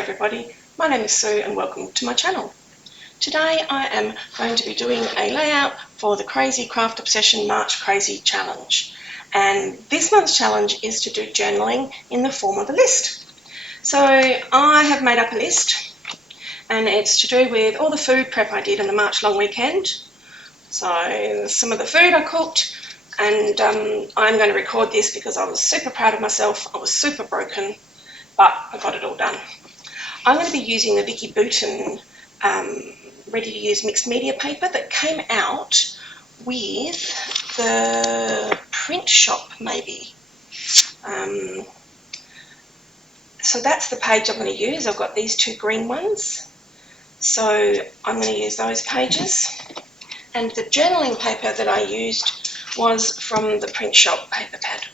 everybody, my name is Sue and welcome to my channel. Today I am going to be doing a layout for the Crazy Craft Obsession March Crazy Challenge, and this month's challenge is to do journaling in the form of a list. So I have made up a list and it's to do with all the food prep I did on the March long weekend. So some of the food I cooked, and I'm going to record this because I was super proud of myself. I was super broken, but I got it all done. I'm going to be using the Vicky Bouton ready-to-use mixed media paper that came out with the print shop, maybe. So that's the page I'm going to use. I've got these two green ones. So I'm going to use those pages. And the journaling paper that I used was from the print shop paper pad.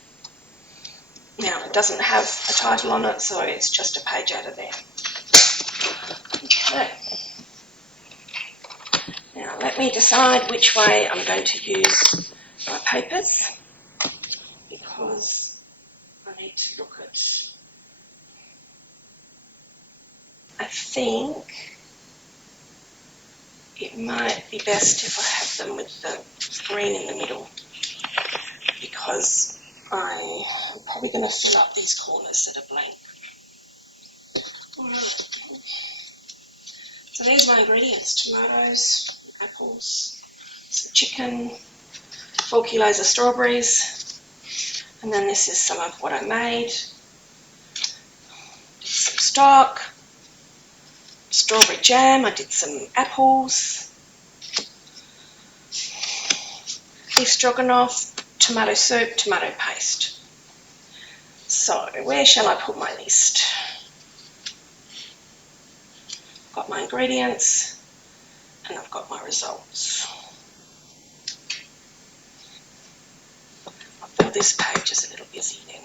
Now, it doesn't have a title on it, so it's just a page out of there. Okay. Now, let me decide which way I'm going to use my papers, because I need to look at, I think it might be best if I have them with the green in the middle, because I'm probably going to fill up these corners that are blank. Alright, so there's my ingredients: tomatoes, apples, some chicken, 4 kilos of strawberries, and then this is some of what I made. Some stock, strawberry jam, I did some apples, beef stroganoff, tomato soup, tomato paste. So where shall I put my list? I've got my ingredients and I've got my results. I feel this page is a little busy then.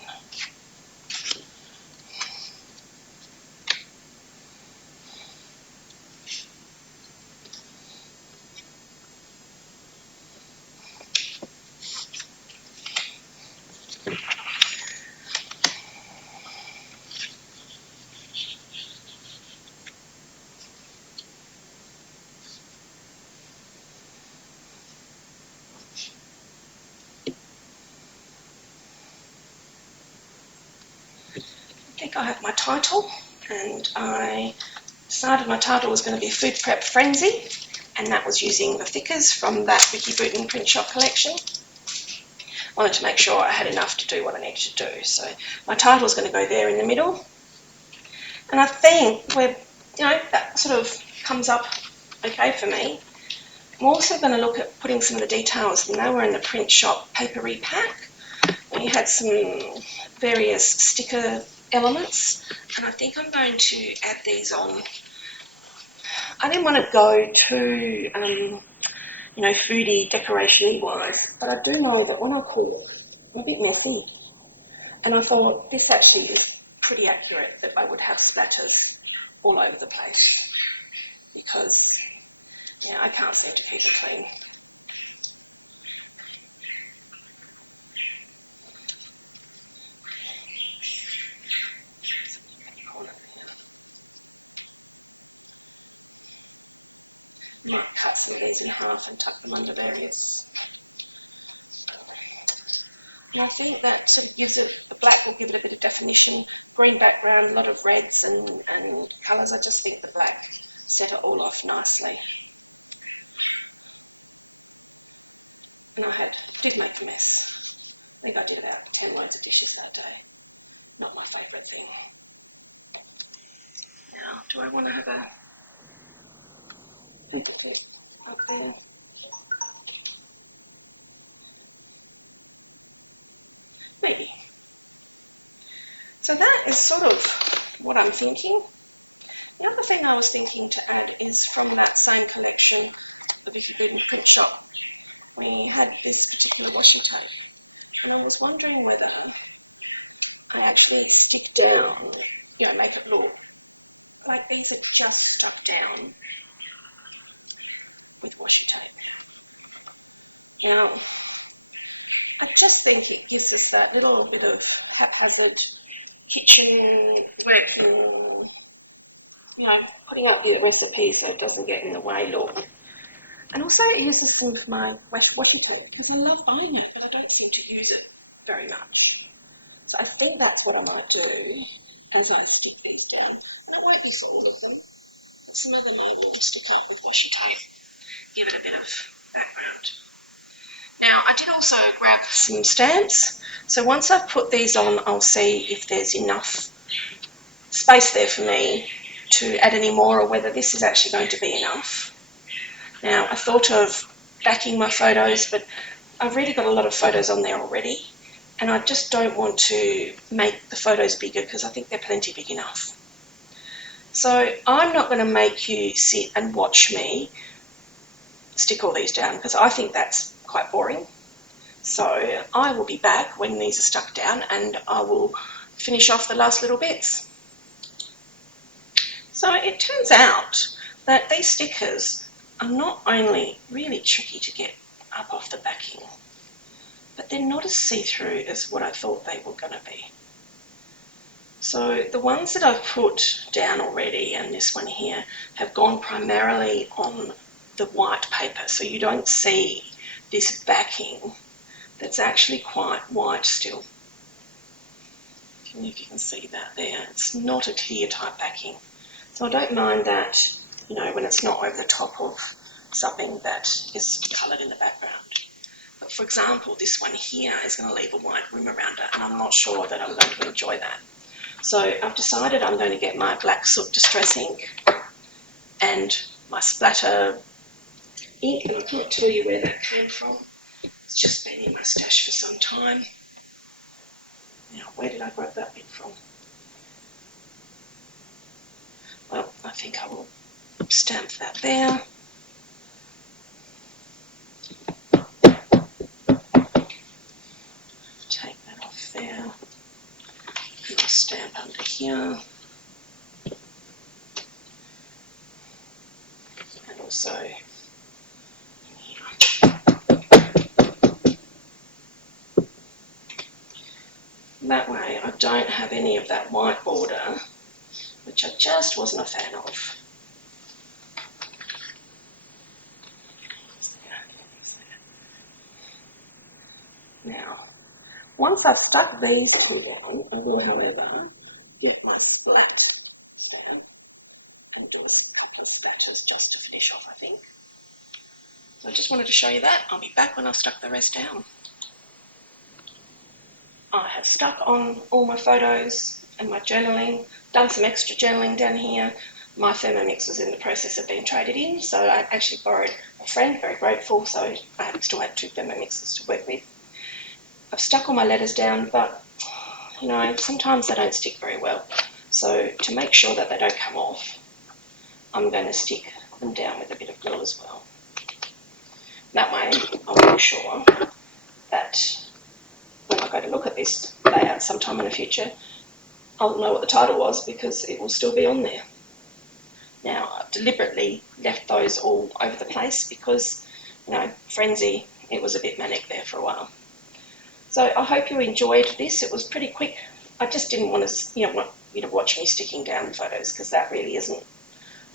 I think I have my title, and I decided my title was going to be Food Prep Frenzy, and that was using the thickers from that Vicky Bouton print shop collection. I wanted to make sure I had enough to do what I needed to do, so my title is going to go there in the middle. And I think that sort of comes up okay for me. I'm also going to look at putting some of the details, and they were in the print shop papery pack. We had some various sticker elements, and I think I'm going to add these on. I didn't want to go too, foodie, decoration-y wise, but I do know that when I cook, I'm a bit messy, and I thought this actually is pretty accurate, that I would have splatters all over the place, because I can't seem to keep it clean. I might cut some of these in half and tuck them under various. And I think that sort of gives it, the black will give it a bit of definition. Green background, a lot of reds and colours. I just think the black set it all off nicely. And I did make a mess. I think I did about 10 loads of dishes that day. Not my favourite thing. Now, do I want to have a clip up there? Maybe. So that is sort of what I'm thinking. Another thing I was thinking to add is from that same collection, the Vicky Bouton print shop, we had this particular washi tape, and I was wondering whether I actually stick down, make it look like these are just stuck down with washi tape. Now, I just think it gives us that little bit of haphazard kitchen working putting up the recipe so it doesn't get in the way look. And also it uses some of my washi tape because I love buying it, but I don't seem to use it very much. So I think that's what I might do as I stick these down. And it won't be for all of them, but some of them I will stick up with washi tape, give it a bit of background. Now I did also grab some stamps, so once I've put these on I'll see if there's enough space there for me to add any more or whether this is actually going to be enough. Now I thought of backing my photos, but I've really got a lot of photos on there already and I just don't want to make the photos bigger because I think they're plenty big enough. So I'm not going to make you sit and watch me stick all these down because I think that's quite boring. So I will be back when these are stuck down and I will finish off the last little bits. So it turns out that these stickers are not only really tricky to get up off the backing, but they're not as see-through as what I thought they were going to be. So the ones that I've put down already, and this one here, have gone primarily on the white paper, so you don't see this backing that's actually quite white still. I don't know if you can see that there. It's not a clear type backing. So I don't mind that, when it's not over the top of something that is coloured in the background. But for example, this one here is going to leave a white rim around it, and I'm not sure that I'm going to enjoy that. So I've decided I'm going to get my black soot distress ink and my splatter ink, and I can't tell you where that came from. It's just been in my stash for some time. Now, where did I grab that bit from? Well, I think I will stamp that there. Take that off there. And I'll stamp under here. And also in here. That way I don't have any of that white border, which I just wasn't a fan of. Now, once I've stuck these two down, I will, however, get my splat down and do a couple of splatters just to finish off, I think. So I just wanted to show you that. I'll be back when I've stuck the rest down. I have stuck on all my photos and my journaling, done some extra journaling down here. My Thermomix was in the process of being traded in, so I actually borrowed a friend, very grateful, so I still had 2 Thermomixes to work with. I've stuck all my letters down, but sometimes they don't stick very well. So to make sure that they don't come off, I'm going to stick them down with a bit of glue as well. That way I'll make sure that when I go to look at this layout sometime in the future, I'll know what the title was because it will still be on there. Now, I've deliberately left those all over the place because, frenzy, it was a bit manic there for a while. So I hope you enjoyed this. It was pretty quick. I just didn't want you to watch me sticking down photos because that really isn't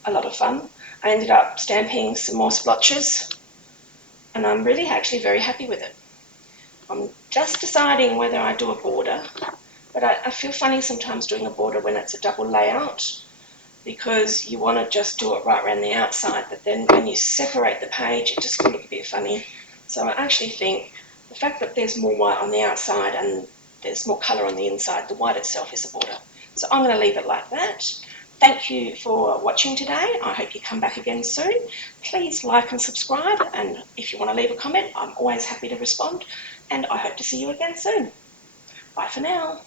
a lot of fun. I ended up stamping some more splotches and I'm really actually very happy with it. I'm just deciding whether I do a border, but I feel funny sometimes doing a border when it's a double layout because you want to just do it right around the outside, but then when you separate the page it just can look a bit funny. So I actually think the fact that there's more white on the outside and there's more colour on the inside, the white itself is a border. So I'm going to leave it like that. Thank you for watching today. I hope you come back again soon. Please like and subscribe, and if you want to leave a comment, I'm always happy to respond, and I hope to see you again soon. Bye for now.